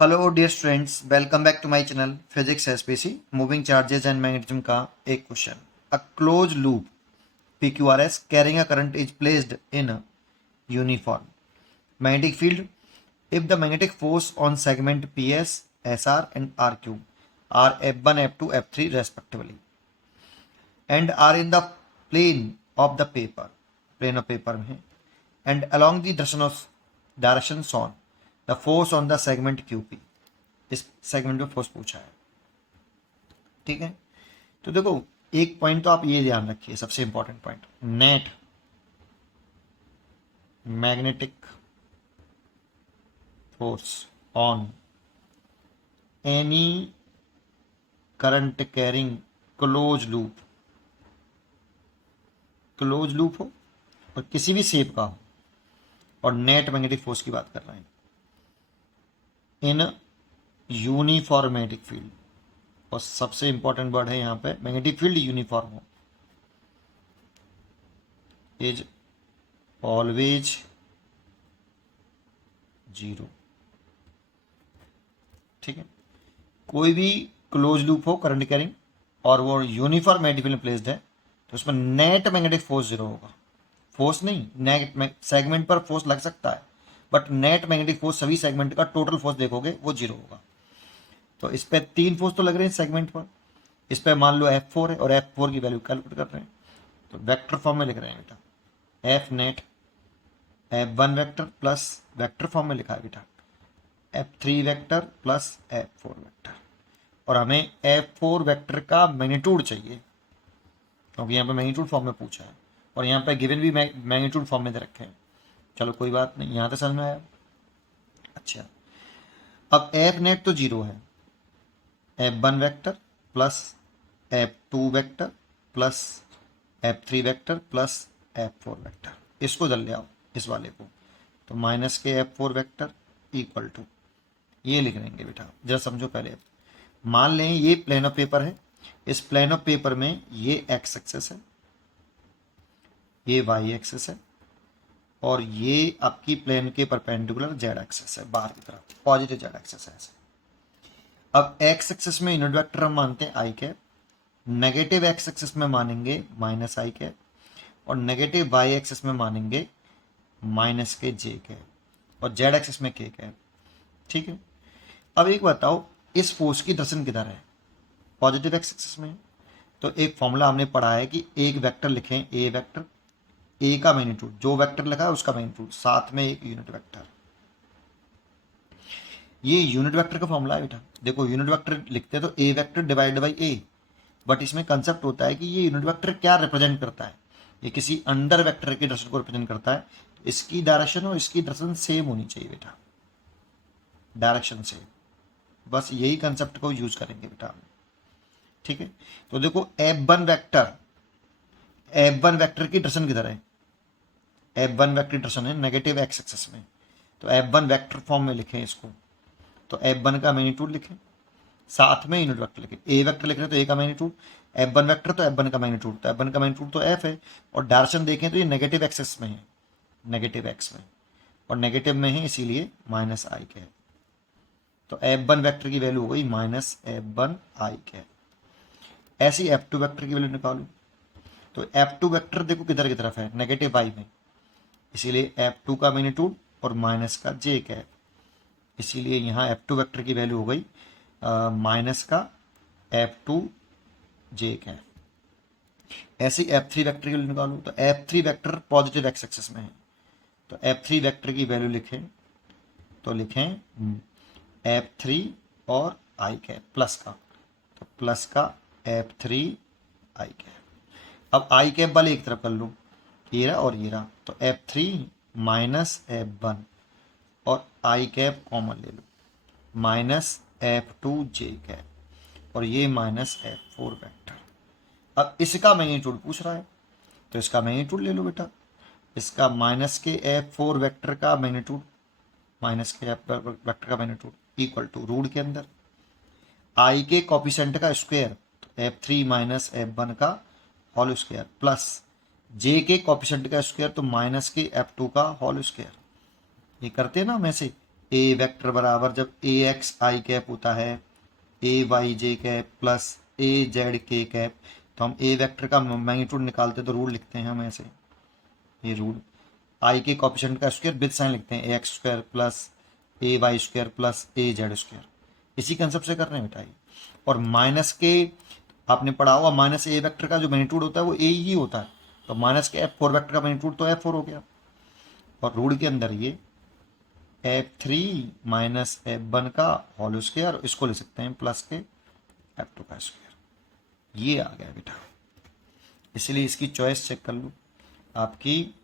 Hello dear students, welcome back to my channel Physics SPC. Moving charges and magnetism का एक question. A close loop PQRS carrying a current is placed in uniform magnetic field if the magnetic force on segment PS, SR and RQ are F1, F2, F3 respectively and are in the plane of the paper में and along the direction shown the force on the segment QP। इस segment में force पूछा है, ठीक है। तो देखो, एक पॉइंट तो आप ये ध्यान रखिए, सबसे important point, net magnetic force on any current carrying close loop हो और किसी भी शेप का हो, और नेट मैग्नेटिक फोर्स की बात कर रहे हैं इन यूनिफॉर्म मैग्नेटिक फील्ड। और सबसे इंपॉर्टेंट वर्ड है यहाँ पे, मैग्नेटिक फील्ड यूनिफॉर्म हो, इज ऑलवेज जीरो, ठीक है। कोई भी क्लोज लूप हो करंट कैरिंग और वो यूनिफॉर्म मैग्नेटिक फील्ड में प्लेस्ड है तो उसमें नेट मैग्नेटिक फोर्स जीरो होगा। फोर्स नहीं, नेट सेगमेंट पर फोर्स लग सकता है बट नेट मैग्नेटिक फोर्स सभी सेगमेंट का टोटल फोर्स देखोगे वो जीरो होगा। तो इस पे तीन फोर्स तो लग रहे हैं सेगमेंट पर, इस पे मान लो F4 है और F4 की वैल्यू कैलकुलेट कर रहे हैं तो वेक्टर फॉर्म में लिख रहे हैं बेटा, F net F1 vector plus vector form में लिखा है बेटा F3 vector plus F4 vector. और हमें F4 वेक्टर का मैग्नीट्यूड चाहिए क्योंकि यहाँ पे मैग्नीट्यूड फॉर्म में पूछा है और यहाँ पे गिवन भी मैग्नीट्यूड फॉर्म में दे रखे हैं। चलो कोई बात नहीं, यहाँ तो समझ में आया। अच्छा, अब एफ नेट तो जीरो है, F1 vector plus F2 vector plus F3 vector plus F4 vector, इसको दल ले आओ इस वाले को, तो माइनस के F4 वेक्टर इक्वल टू ये लिख लेंगे बेटा। जरा समझो पहले, मान लें ये प्लेन ऑफ पेपर है, इस प्लेन ऑफ पेपर में ये एक्स एक्सेस है, ये वाई एक्सेस है और ये आपकी प्लेन के परपेंडिकुलर जेड एक्सेस है, बाहर की तरफ पॉजिटिव जेड एक्सेस है ऐसे। अब एक्स एक्सेस में यूनिट वेक्टर हम मानते हैं आई कैप, नेगेटिव एक्स एक्सेस में मानेंगे माइनस आई कैप और नेगेटिव वाई एक्सेस में मानेंगे माइनस के जे कैप और जेड एक्सेस में के कैप, ठीक है। अब एक बताओ, इस फोर्स की डायरेक्शन किधर है? पॉजिटिव एक्स एक्सिस में। तो एक फॉर्मूला हमने पढ़ा है कि एक वेक्टर लिखें, ए वेक्टर, ए का मैग्नीट्यूड, जो वेक्टर लिखा है उसका मैग्नीट्यूड, साथ में एक यूनिट वेक्टर। ये यूनिट वेक्टर का फॉर्मूला है बेटा। देखो, यूनिट वेक्टर लिखते हैं तो A vector divide by A, but इसमें कंसेप्ट होता है कि ये यूनिट वेक्टर क्या रिप्रेजेंट करता है। ये किसी अंडर वेक्टर की डायरेक्शन को रिप्रेजेंट करता है। इसकी डायरेक्शन और इसकी डायरेक्शन सेम होनी चाहिए बेटा, डायरेक्शन से, बस यही कंसेप्ट को यूज करेंगे बेटा, ठीक है। तो देखो, F1 वेक्टर की डायरेक्शन किधर है? F1 वेक्टर की डायरेक्शन है नेगेटिव एक्स एक्सिस में, तो F1 वेक्टर फॉर्म में लिखें इसको, तो F1 का मैग्नीट्यूड लिखें, साथ में यूनिट वेक्टर लिखें। ए वेक्टर लिख रहे हैं तो ए का मैग्नीट्यूड, F1 वेक्टर तो F1 का मैग्नीट्यूड, तो F1 का मैग्नीट्यूड तो F है और डायरेक्शन देखें तो ये नेगेटिव एक्सेस में है, नेगेटिव एक्स में, और नेगेटिव में है इसीलिए माइनस आई के है। तो F1 वेक्टर की वैल्यू हो गई माइनस F1 आई के। ऐसी F2 वेक्टर की वैल्यू निकालो, तो F2 वेक्टर देखो किधर की तरफ है, नेगेटिव वाई में, इसीलिए F2 का मैग्नीट्यूड और माइनस का जे कैप, इसीलिए यहाँ F2 वेक्टर की वैल्यू हो गई माइनस का F2 जे कैप। ऐसे F3 वेक्टर की वैल्यू निकालो, तो F3 vector positive x axis में है, तो F3 वेक्टर की वैल्यू लिखें, तो लिखें F3 और आई कैप प्लस का, तो प्लस का F3 आई कैप। अब आई कैप वाले एक तरफ कर लो, ये रहा और ये रहा, तो F3 माइनस F1 और आई कैप कॉमन ले लो, माइनस F2 जे कैप और ये माइनस F4 वेक्टर। अब इसका मैग्नीट्यूड पूछ रहा है तो इसका मैग्नीट्यूड ले लो बेटा, इसका माइनस के F4 वेक्टर का मैग्नीट्यूड, माइनस के वेक्टर का मैग्नीट्यूड इक्वल टू रूट के अंदर आई के कॉफिशिएंट का स्क्वायर, तो F3 माइनस F1 का होल स्क्वायर प्लस जे के कॉफिशिएंट का स्क्वायर, तो माइनस के F2 का होल स्क्वायर। ये करते हैं ना हम ऐसे, ए वेक्टर बराबर जब ए एक्स आई कैप होता है ए वाई जे कैप प्लस ए जेड के कैप, तो हम ए वेक्टर का मैग्नीट्यूड निकालते तो रूट लिखते हैं हम ऐसे, ये रूट आई के कोएफिशिएंट का स्क्वायर विद साइन लिखते हैं ए एक्स स्क्वायर प्लस ए वाई स्क्वायर प्लस ए जेड स्क्वायर। इसी कंसेप्ट से कर रहे हैं बेटा ये। और माइनस के आपने पढ़ा होगा माइनस ए वेक्टर का जो मैग्नीट्यूड होता है वो ए ही होता है, तो माइनस के एफ फोर वेक्टर का मैग्नीट्यूड तो एफ फोर हो गया। और रूट के अंदर ये F three minus F one का होल स्क्वायर, इसको ले सकते हैं प्लस के एफ टू का स्क्वायर। ये आ गया बेटा, इसलिए इसकी चॉइस चेक कर लो आपकी,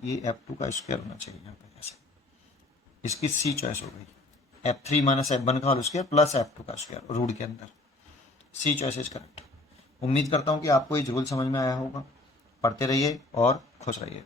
ये एफ टू का स्क्वायर होना चाहिए यहाँ पे ऐसे, इसकी सी चॉइस हो गई F three minus F one का whole square plus F two का स्क्वायर रूट के अंदर, सी चॉइस इज करेक्ट। उम्मीद करता हूँ कि आपको ये रूल समझ में आया होगा। पढ़ते रहिए और खुश रहिए।